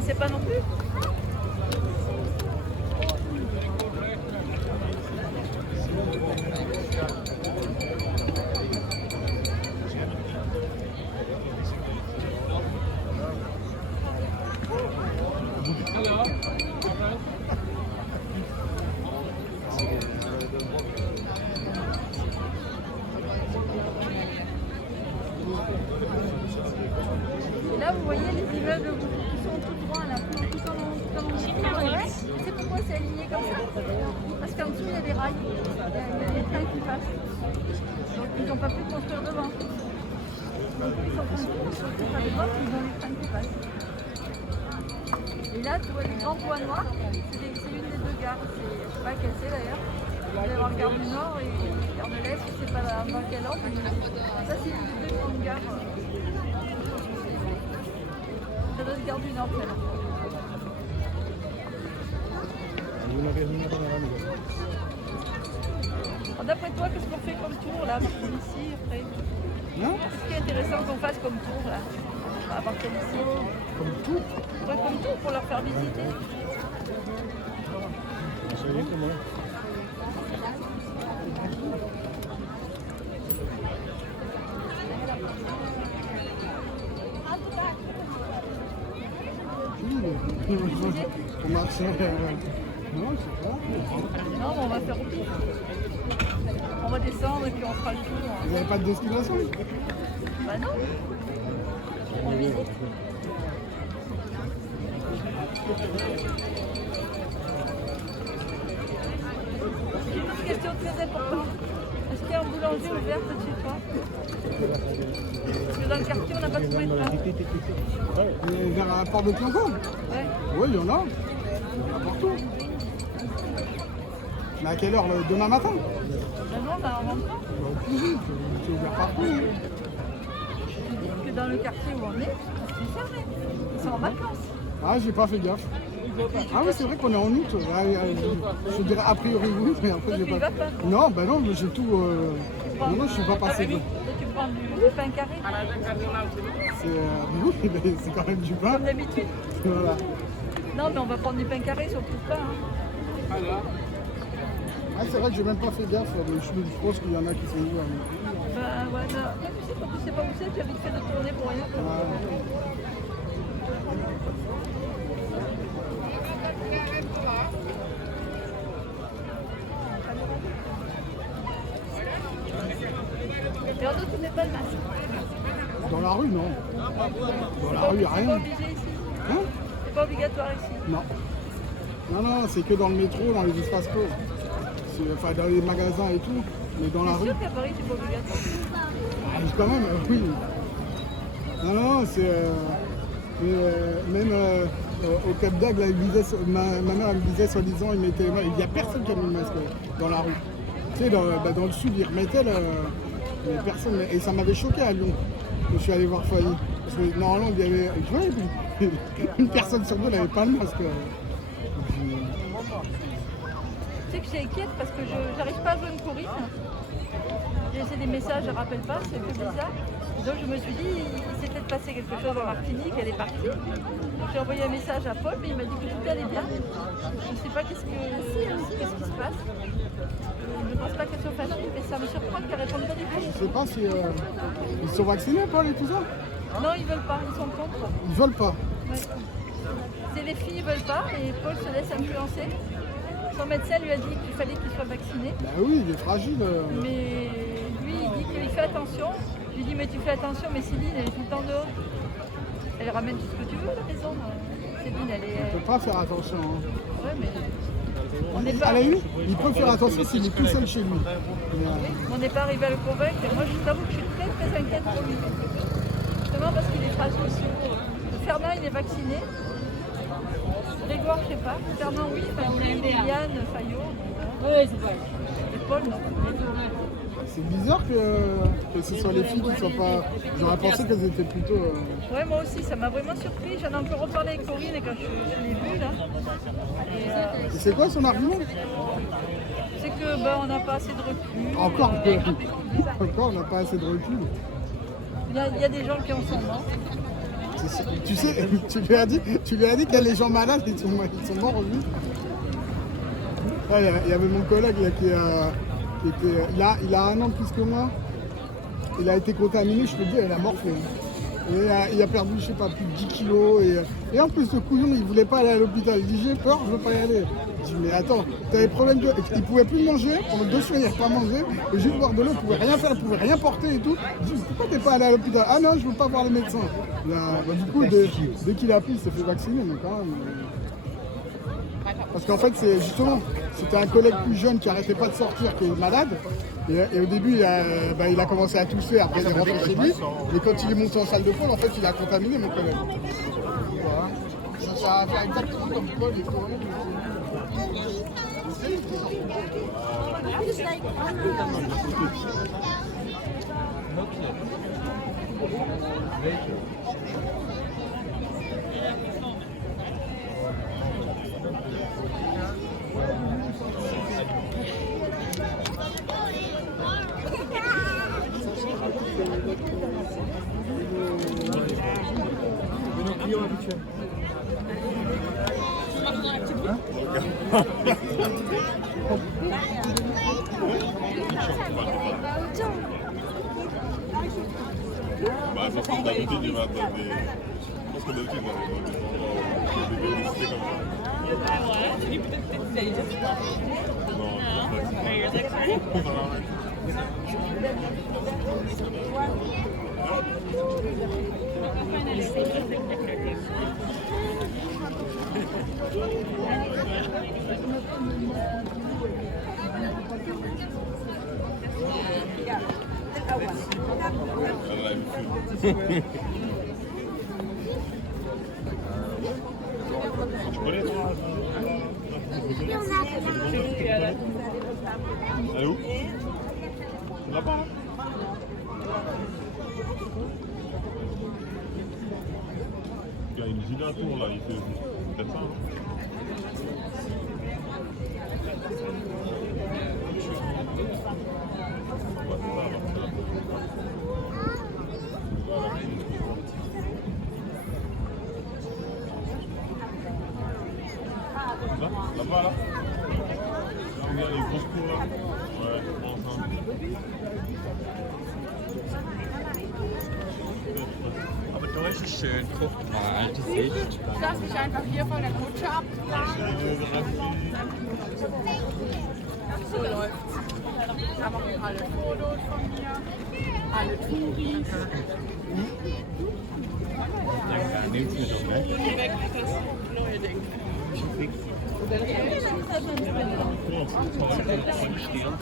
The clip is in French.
connaissez pas non plus? Et là, vous voyez les immeubles qui sont tout droit, là, tout en ouais. C'est pourquoi c'est aligné comme ça? Parce qu'en dessous, il y a des rails, il y a des trains qui passent. Donc, ils n'ont pas pu construire devant. Donc, ils sont en train de construire par les bords, ils ont les trains qui passent. Et là, tu vois les grands points noirs, c'est une des deux gares. Je ne sais pas quelle c'est d'ailleurs. Il va y avoir Gare du Nord et Gare de l'Est, je ne sais pas dans quel ordre. Ça, c'est une des deux grandes gares. Ça doit être Gare du Nord, celle-là. D'après toi, qu'est-ce qu'on fait comme tour là, à partir d'ici après? Non? Ce qui est intéressant qu'on fasse comme tour là, à partir d'ici. Comme tout? Ouais, comme tour pour leur faire visiter. Pour marcher. Non, je sais pas. Non, mais on va faire au pire. On va descendre et puis on fera le tour. Vous n'avez pas de destination? Bah non. On visite. Une autre question très importante. Est-ce qu'il y a un boulanger ouvert près de chez toi? Parce que dans le quartier, on n'a pas trouvé de pain. Vers la porte de Clanton? Ouais. Oui, il y en a. Il y en a partout. Mais à quelle heure? Demain matin? Ben non, ben en rentrant. C'est ouvert partout. Hein. Que dans le quartier où on est, c'est fermé. Ils sont en vacances. Ah, j'ai pas fait gaffe. Ah oui, c'est vrai qu'on est en août. Je dirais a priori oui, mais après Toi, j'ai tu y pas. vas pas? Non, ben non, mais j'ai tout. Non, non, je suis pas passé. Toi, tu prends du pain carré, Oui, mais c'est quand même du pain. comme d'habitude. Voilà. Non, mais on va prendre du pain carré, surtout pas. Hein. Ah, c'est vrai que j'ai même pas fait gaffe, mais je pense qu'il y en a qui sont ouverts. Ben ouais, non. Toi, tu sais, quand tu sais pas où c'est, tu as vite fait de tourner pour rien. Et en d'autres, tu mets pas de masque. Dans la rue, non. Dans la rue, il n'y a C'est pas rien. obligé ici. Hein? C'est pas obligatoire ici. Non. Non, non, c'est que dans le métro, dans les espaces clos. Enfin, dans les magasins et tout. Mais dans la C'est rue. sûr qu'à Paris, c'est pas obligatoire. Ah, quand même, oui. Non, non, c'est. Même au Cap d'Agde, là, ma mère elle me disait soi-disant, il n'y a personne qui a mis le masque dans la rue. Tu sais, dans le sud, ils remettaient mais personne. Et ça m'avait choqué à Lyon. Je suis allé voir Foyer. Parce que normalement, il y avait. Tu vois, une personne sur deux n'avait pas le masque. Tu sais que j'étais inquiète parce que je n'arrive pas à joindre Corinne. J'ai laissé des messages, elle ne rappelle pas, c'est un peu bizarre. Donc je me suis dit, il s'est peut-être passé quelque chose dans Martinique, elle est partie. J'ai envoyé un message à Paul, mais il m'a dit que tout allait bien. Je ne sais pas qu'est-ce qui se passe. Je ne pense pas qu'elle soit fâchée, mais ça me surprend qu'elle réponde pas du tout. Je sais pas si. Ils sont vaccinés, Paul, et tout ça? Non, ils veulent pas, ils sont contre. Ils veulent pas. Ouais. C'est les filles, ils veulent pas, et Paul se laisse influencer. Son médecin lui a dit qu'il fallait qu'il soit vacciné. Bah oui, il est fragile. Mais lui, il dit qu'il fait attention. Je lui dis, mais tu fais attention, mais Céline, elle est tout le temps dehors. Elle ramène tout ce que tu veux à la maison. Céline, elle est. Il ne peut pas faire attention. Hein. Ouais, mais. On n'est pas... À la limite, il peut faire attention s'il est tout seul chez lui. On n'est pas arrivé à le convaincre. Moi, je t'avoue que je suis très très inquiète pour lui. Justement parce qu'il est fragile. Fernand, il est vacciné. Grégoire, je sais pas. Fernand, oui. Yann, Fayot. Oui, c'est vrai. Et Paul, non. C'est bizarre que ce soit les filles qui ne soient pas. J'aurais pensé qu'elles étaient plutôt. Ouais, moi aussi, ça m'a vraiment surpris. J'en ai encore reparlé avec Corinne et quand je l'ai vue là. Et c'est quoi son argument? C'est que on n'a pas assez de recul. Encore, on n'a pas assez de recul. Il y a des gens qui en sont morts. Tu sais, tu lui as dit qu'il y a les gens malades, ils sont morts aujourd'hui. Il y avait mon collègue là, qui était, il a 1 an de plus que moi. Il a été contaminé, je peux te dire, il a morflé. Et, il a perdu, je sais pas, plus de 10 kilos. Et en plus, ce couillon, il voulait pas aller à l'hôpital. Il dit, j'ai peur, je veux pas y aller. Je dis, mais attends, t'as des problèmes de... Il pouvait plus manger, pendant 2 semaines, il n'a pas mangé. Et juste boire de l'eau, il pouvait rien faire, il pouvait rien porter et tout. Je dis, pourquoi t'es pas allé à l'hôpital? Ah non, je veux pas voir le médecin. Du coup, dès qu'il a appris, il s'est fait vacciner, mais quand même... Parce qu'en fait, c'est justement, c'était un collègue plus jeune qui arrêtait pas de sortir, qui est malade. Et au début, il a commencé à tousser, après il est rentré chez lui. Mais quand il est monté en salle de pôle, en fait, il a contaminé mon collègue. Voilà. Ça va faire exactement comme Paul et Corinne. Nos clients habituels. Bah, je pense que d'habitude, il va dans des... Je pense que d'habitude, dans des publicités comme ça. Tu connais toi? Elle est où? Tu l'as pas là? Il y a une giga tour là, il fait peut-être ça. Là-bas là. Il y a les grosses tours là. Ouais, ensemble. Aber Deutsch ist schön. Guck mal, altes Licht. Lass mich einfach hier von der Kutsche ab. So läuft's. Ich habe auch alle Fotos von mir, alle Touris. Danke, nimm's mir doch, ne? Weg das neue Ding. Stern.